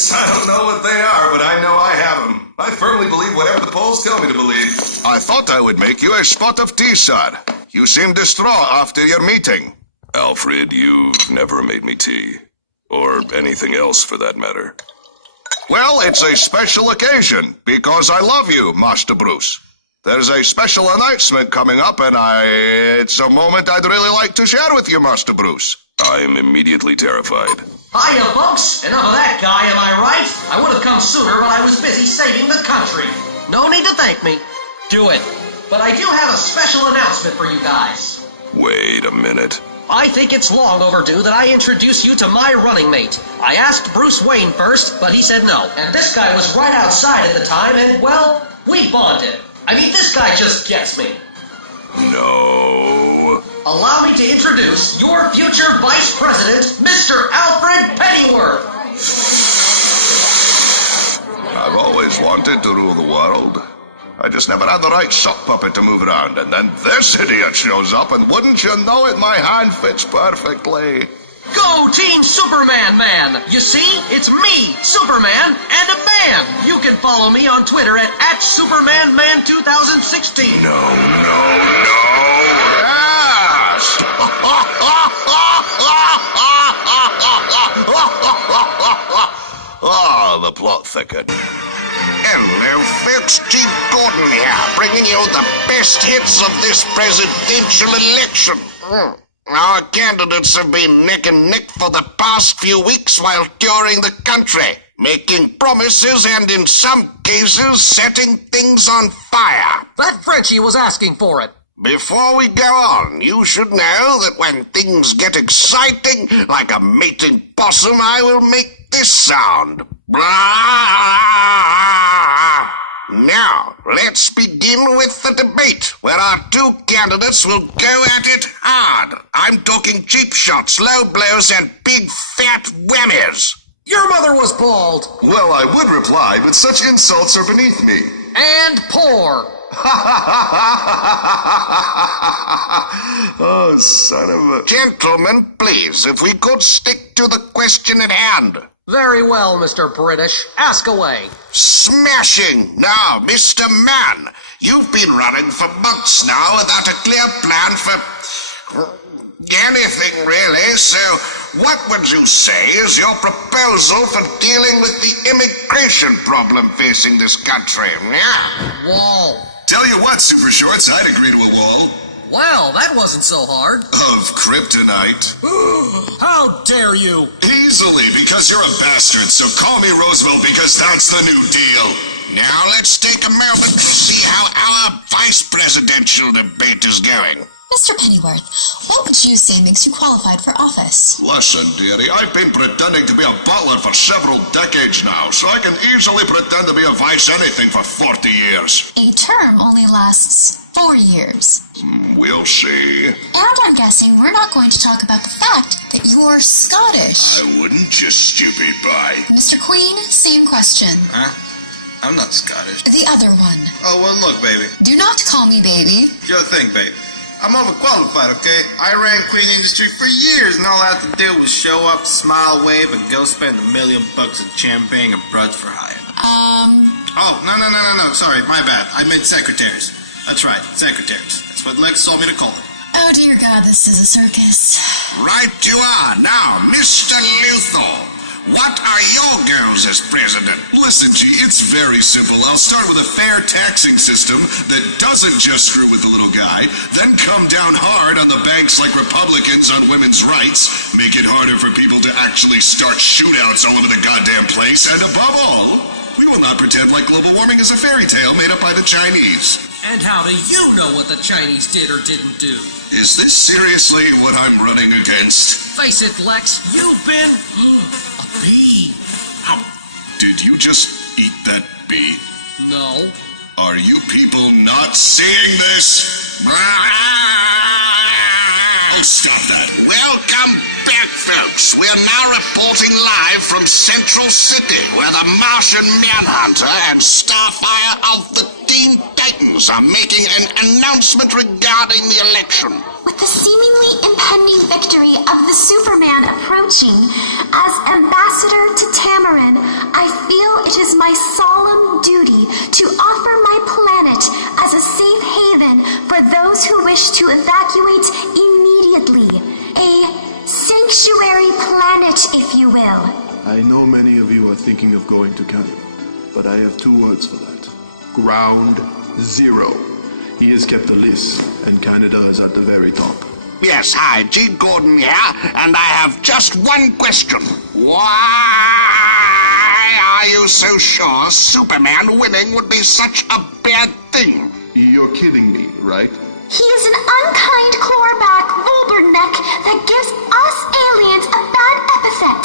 secrets. I don't know what they are, but I know I have them. I firmly believe whatever the polls tell me to believe. I thought I would make you a spot of tea, sir. You seemed distraught after your meeting. Alfred, you've never made me tea. Or anything else, for that matter. Well, it's a special occasion, because I love you, Master Bruce. There's a special announcement coming up, and it's a moment I'd really like to share with you, Master Bruce. I'm immediately terrified. Hiya, folks. Enough of that guy, am I right? I would have come sooner, but I was busy saving the country. No need to thank me. Do it. But I do have a special announcement for you guys. Wait a minute. I think it's long overdue that I introduce you to my running mate. I asked Bruce Wayne first, but he said no. And this guy was right outside at the time, and, well, we bonded. I mean, this guy just gets me. No. Allow me to introduce your future Vice President, Mr. Alfred Pennyworth. I've always wanted to rule the world. I just never had the right sock puppet to move around, and then this idiot shows up, and wouldn't you know it, my hand fits perfectly. Go Team Superman Man! You see, it's me, Superman, and a man! You can follow me on Twitter at @SupermanMan2016. No. Yes! The plot thickened. Hello, folks. Chief Gordon here, bringing you the best hits of this presidential election. Our candidates have been neck and neck for the past few weeks while touring the country, making promises and, in some cases, setting things on fire. That Frenchie was asking for it. Before we go on, you should know that when things get exciting, like a mating possum, I will make this sound. Blah! Now, let's begin with the debate, where our two candidates will go at it hard. I'm talking cheap shots, low blows, and big fat whammies. Your mother was bald. Well, I would reply, but such insults are beneath me. And poor. Oh, son of a... Gentlemen, please, if we could stick to the question at hand. Very well, Mr. British. Ask away. Smashing! Now, Mr. Man, you've been running for months now without a clear plan for anything, really. So, what would you say is your proposal for dealing with the immigration problem facing this country? Yeah. Wall. Tell you what, Super Shorts, I'd agree to a wall. Well, that wasn't so hard. Of kryptonite. How dare you? Easily, because you're a bastard, so call me Roosevelt because that's the new deal. Now let's take a moment to see how our vice presidential debate is going. Mr. Pennyworth, what would you say makes you qualified for office? Listen, dearie, I've been pretending to be a butler for several decades now, so I can easily pretend to be a vice anything for 40 years. A term only lasts 4 years. We'll see. And I'm guessing we're not going to talk about the fact that you're Scottish. I wouldn't, you stupid boy. Mr. Queen, same question. Huh? I'm not Scottish. The other one. Oh, well, look, baby. Do not call me baby. Sure thing, babe. I'm overqualified, okay? I ran Queen Industry for years, and all I had to do was show up, smile, wave, and go spend $1 million at champagne and broads for hire. Oh, no, sorry, my bad. I meant secretaries. That's right, secretaries. That's what Lex told me to call them. Oh, dear God, this is a circus. Right you are. Now, Mr. Luthor, what are your goals as president? Listen, G, it's very simple. I'll start with a fair taxing system that doesn't just screw with the little guy, then come down hard on the banks like Republicans on women's rights, make it harder for people to actually start shootouts all over the goddamn place, and above all, we will not pretend like global warming is a fairy tale made up by the Chinese. And how do you know what the Chinese did or didn't do? Is this seriously what I'm running against? Face it, Lex, you've been a bee. Did you just eat that bee? No. Are you people not seeing this? Oh, stop that. Welcome back, folks. We're now reporting live from Central City, where the Martian Manhunter and Starfire of the Teen Titans are making an announcement regarding the election. With the seemingly impending victory of the Superman approaching, as ambassador to Tamarin, my solemn duty to offer my planet as a safe haven for those who wish to evacuate immediately. A sanctuary planet, if you will. I know many of you are thinking of going to Canada, but I have 2 words for that. Ground Zero. He has kept a list, and Canada is at the very top. Yes, hi, G. Gordon here, and I have just one question. Why are you so sure Superman winning would be such a bad thing? You're kidding me, right? He is an unkind clawback Vulberneck that gives us aliens a bad epithet.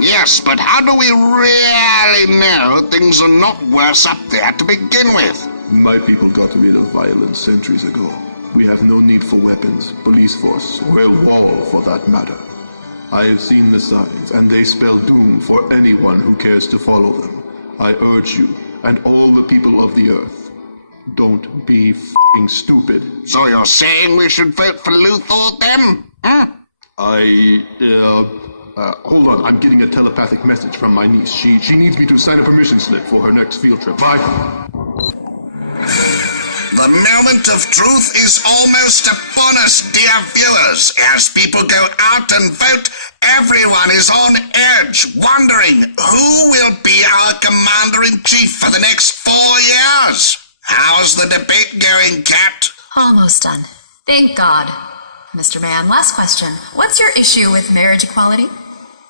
Yes, but how do we really know things are not worse up there to begin with? My people got rid of violence centuries ago. We have no need for weapons, police force, or a wall for that matter. I have seen the signs, and they spell doom for anyone who cares to follow them. I urge you, and all the people of the Earth, don't be f***ing stupid. So you're saying we should vote for Luthor then? Huh? Hold on, I'm getting a telepathic message from my niece. She needs me to sign a permission slip for her next field trip. Bye. The moment of truth is almost upon us, dear viewers. As people go out and vote, everyone is on edge, wondering who will be our commander-in-chief for the next 4 years. How's the debate going, Kat? Almost done. Thank God. Mr. Mann, last question. What's your issue with marriage equality?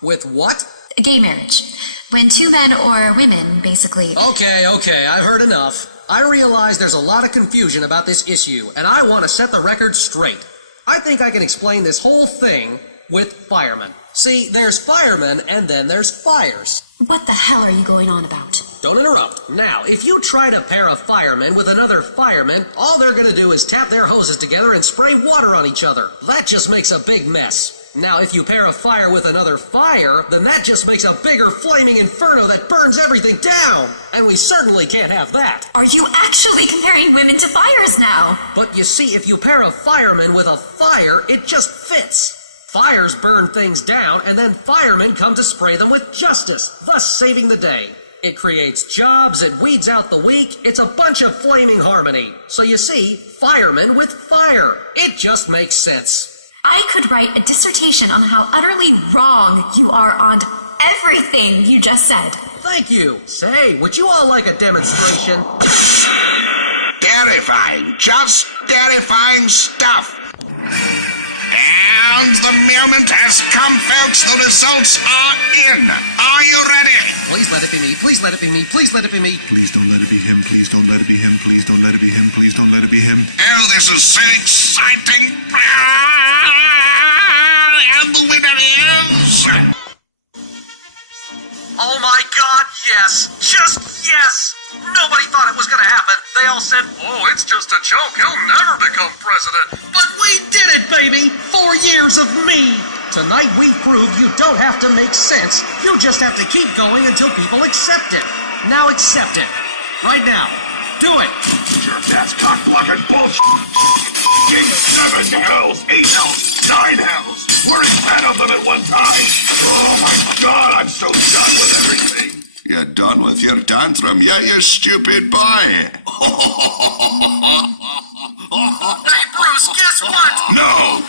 With what? Gay marriage. When 2 men or women basically... Okay, I've heard enough. I realize there's a lot of confusion about this issue, and I want to set the record straight. I think I can explain this whole thing with firemen. See, there's firemen, and then there's fires. What the hell are you going on about? Don't interrupt. Now, if you try to pair a fireman with another fireman, all they're going to do is tap their hoses together and spray water on each other. That just makes a big mess. Now, if you pair a fire with another fire, then that just makes a bigger flaming inferno that burns everything down. And we certainly can't have that. Are you actually comparing women to fires now? But you see, if you pair a fireman with a fire, it just fits. Fires burn things down, and then firemen come to spray them with justice, thus saving the day. It creates jobs, it weeds out the weak, it's a bunch of flaming harmony. So you see, firemen with fire. It just makes sense. I could write a dissertation on how utterly wrong you are on everything you just said. Thank you. Say, would you all like a demonstration? Terrifying, just terrifying stuff. And the moment has come, folks. The results are in. Are you ready? Please let it be me. Please let it be me. Please let it be me. Please don't let it be him. Please don't let it be him. Please don't let it be him. Please don't let it be him. Oh, this is so exciting. And the winner is... Oh my God, yes. Just yes. Nobody thought it was going to happen. They all said, oh, it's just a joke. He'll never become president. But we did it, baby. 4 years of me. Tonight we proved you don't have to make sense. You just have to keep going until people accept it. Now accept it. Right now. Do it. Your dad's cock-blocking bullshit. King 7 hells, 8 hells, 9 hells. We're in 10 of them at one time. Oh my God, I'm so done with everything. You're done with your tantrum, yeah, you stupid boy. Hey, Bruce, guess what? No!